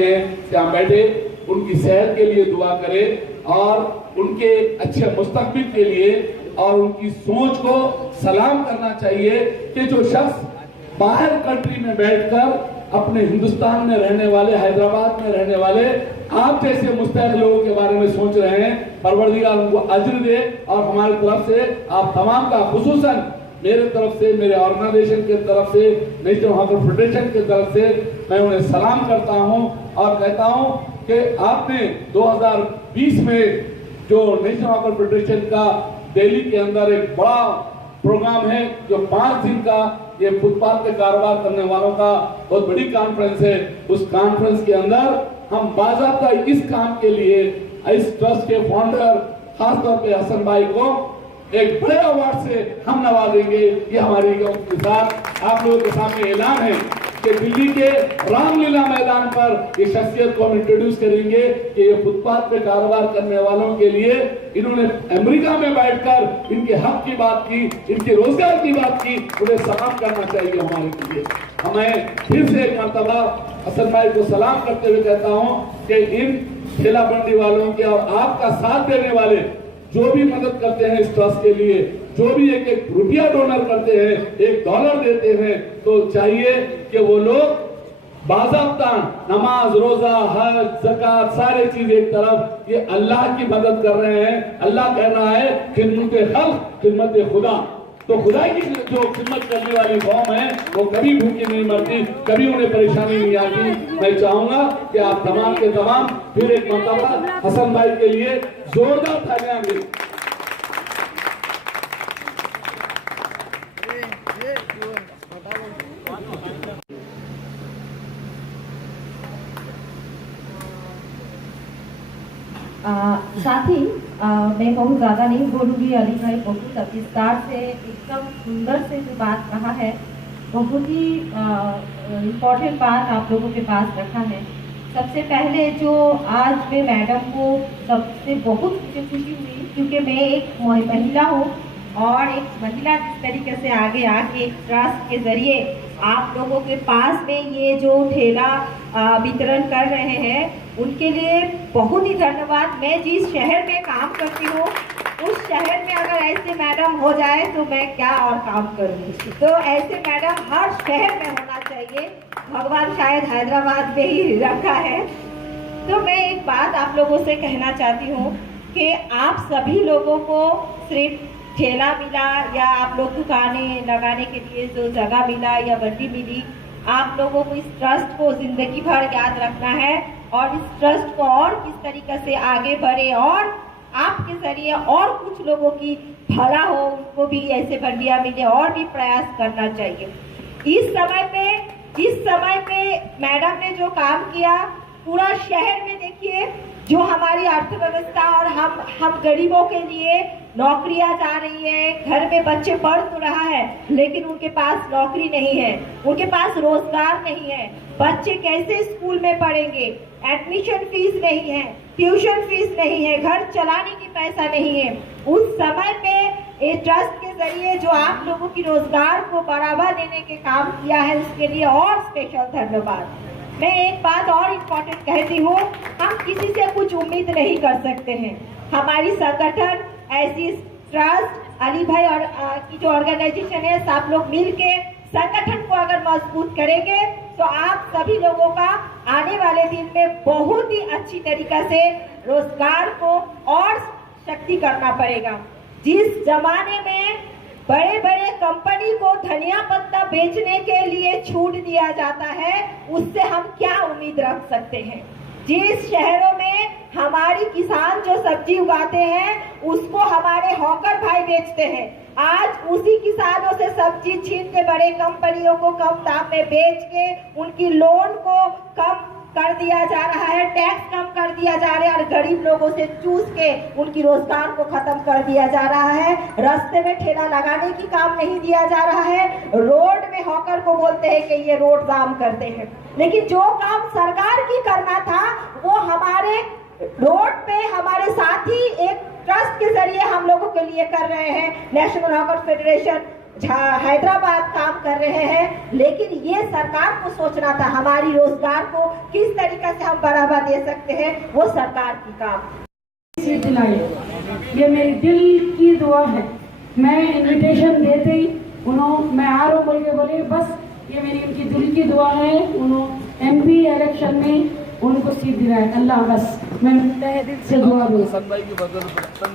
हैं कि आप बैठे उनकी सेहत के लिए दुआ करें और उनके अच्छे मुस्तकबिल के लिए और उनकी सोच को सलाम करना चाहिए कि जो शख्स बाहर कंट्री में बैठकर अपने हिंदुस्तान में रहने वाले, हैदराबाद में रहने वाले आप जैसे मुस्तैद लोगों के बारे में सोच रहे हैं, परवरदिगार उनको अज्र दे। और हमारी तरफ से आप तमाम का, खुसूसन मेरे तरफ से, मेरे ऑर्गेनाइजेशन के तरफ से, नेशनल हॉकी फेडरेशन की तरफ से मैं उन्हें सलाम करता हूं और कहता हूं कि आपने 2020 में जो नेशनल हॉकी फेडरेशन का दिल्ली के अंदर एक बड़ा प्रोग्राम है जो 5 दिन का ये फुटपाथ पे कारोबार करने वालों का बहुत बड़ी कॉन्फ्रेंस है। उस कॉन्फ्रेंस के अंदर हम बाज़ाब्ता इस काम के लिए इस ट्रस्ट के फाउंडर खासतौर पे हसन भाई को एक बड़े अवार्ड से हम नवाजेंगे। ये हमारी के साथ आप लोगों के सामने ऐलान है कि दिल्ली के रामलीला मैदान पर इस शख्सियत को हम इंट्रोड्यूस करेंगे कि ये फुटपाथ पे कारोबार करने वालों के लिए इन्होंने अमेरिका में बैठकर इनके हक की बात की, इनके रोजगार की बात की, उन्हें सलाम करना चाहिए हमारे लिए। हमें फिर से एक मर्तबा हसन भाई को सलाम करते हुए कहता हूँ कि इन ठेला बंडी वालों के और आपका साथ देने वाले जो भी मदद करते हैं इस ट्रस्ट के लिए, जो भी एक एक रुपया डोनर करते हैं, $1 देते हैं, तो चाहिए कि वो लोग बाज़ाब्ता नमाज, रोजा, हज, ज़कात सारे चीज एक तरफ, ये अल्लाह की मदद कर रहे हैं। अल्लाह कह रहा है खिदमत खल्क खिदमत खुदा। तो खुदा की जो खिदमत करने वाली कौम है वो कभी भूखी नहीं मरती, कभी उन्हें परेशानी नहीं आती। मैं चाहूंगा कि आप तमाम के तमाम फिर एक मरतबा हसन भाई के लिए जोरदार तालियां दें। साथ ही मैं बहुत ज़्यादा नहीं बोलूँगी, अली भाई बहुत विस्तार से एकदम सुंदर से जो बात कहा है, बहुत ही इम्पोर्टेंट बात आप लोगों के पास रखा है। सबसे पहले जो आज मैं मैडम को सबसे बहुत मुझे खुशी हुई क्योंकि मैं एक महिला हूँ और एक महिला जिस तरीके से आगे आके एक ट्रस्ट के ज़रिए आप लोगों के पास में ये जो ठेला वितरण कर रहे हैं उनके लिए बहुत ही धन्यवाद। मैं जिस शहर में काम करती हूँ उस शहर में अगर ऐसे मैडम हो जाए तो मैं क्या और काम करूँगी। तो ऐसे मैडम हर शहर में होना चाहिए, भगवान शायद हैदराबाद में ही रखा है। तो मैं एक बात आप लोगों से कहना चाहती हूँ कि आप सभी लोगों को सिर्फ ठेला मिला या आप लोग दुकानें लगाने के लिए जो जगह मिला या मंडी मिली, आप लोगों को इस ट्रस्ट को जिंदगी भर याद रखना है और इस ट्रस्ट को और किस तरीके से आगे बढ़े और आपके जरिए और कुछ लोगों की भला हो, उनको भी ऐसे मंडियाँ मिले और भी प्रयास करना चाहिए। इस समय पे मैडम ने जो काम किया पूरा शहर में, देखिए जो हमारी अर्थव्यवस्था और हम गरीबों के लिए नौकरियां जा रही है, घर में बच्चे पढ़ तो रहा है लेकिन उनके पास नौकरी नहीं है, उनके पास रोजगार नहीं है, बच्चे कैसे स्कूल में पढ़ेंगे, एडमिशन फीस नहीं है, ट्यूशन फीस नहीं है, घर चलाने की पैसा नहीं है। उस समय पे ये ट्रस्ट के जरिए जो आप लोगों की रोजगार को बढ़ावा देने के काम किया है उसके लिए और स्पेशल धन्यवाद। मैं एक बात और इम्पोर्टेंट कहती हूँ, हम किसी से कुछ उम्मीद नहीं कर सकते हैं। हमारी संगठन ऐसी ट्रस्ट अली भाई और की जो ऑर्गेनाइजेशन है सब लोग मिलके संगठन को अगर मजबूत करेंगे तो आप सभी लोगों का आने वाले दिन में बहुत ही अच्छी तरीका से रोजगार को और शक्ति करना पड़ेगा। जिस जमाने में बड़े बड़े कंपनी को धनिया पत्ता बेचने के लिए छूट दिया जाता है उससे हम क्या उम्मीद रख सकते हैं। जिस शहरों में हमारी किसान जो सब्जी उगाते हैं उसको हमारे हॉकर भाई बेचते हैं, आज उसी किसानों से सब्जी छीन के बड़े कंपनियों को कम दाम में बेच के उनकी लोन को कम कर दिया जा रहा है, टैक्स कम कर दिया जा रहा है और गरीब लोगों से चूस के उनकी रोजगार को खत्म कर दिया जा रहा है। रास्ते में ठेला लगाने की काम नहीं दिया जा रहा है, रोड में हॉकर को बोलते हैं कि ये रोड जाम करते हैं, लेकिन जो काम सरकार की करना था वो हमारे रोड पे हमारे साथी एक ट्रस्ट के जरिए हम लोगों के लिए कर रहे हैं। नेशनल हॉकर फेडरेशन हैदराबाद काम कर रहे हैं, लेकिन ये सरकार को सोचना था हमारी रोजगार को किस तरीके से हम बढ़ावा दे सकते हैं, वो सरकार की काम। सीट दिलाई, ये मेरी दिल की दुआ है। मैं इनविटेशन देते ही मैं आ रहा हूँ बोल के बोले, बस ये मेरी उनकी दिल की दुआ है। उन्होंने MP इलेक्शन में उनको सीट दिलाए। अल्लाह बस मैं तहे दिल से दुआ दूँ।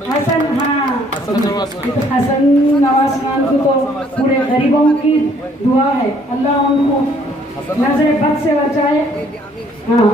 हसन, हाँ हसन नवाज खान की तो पूरे गरीबों की दुआ है, अल्लाह उनको नजर बद से बचाए। हाँ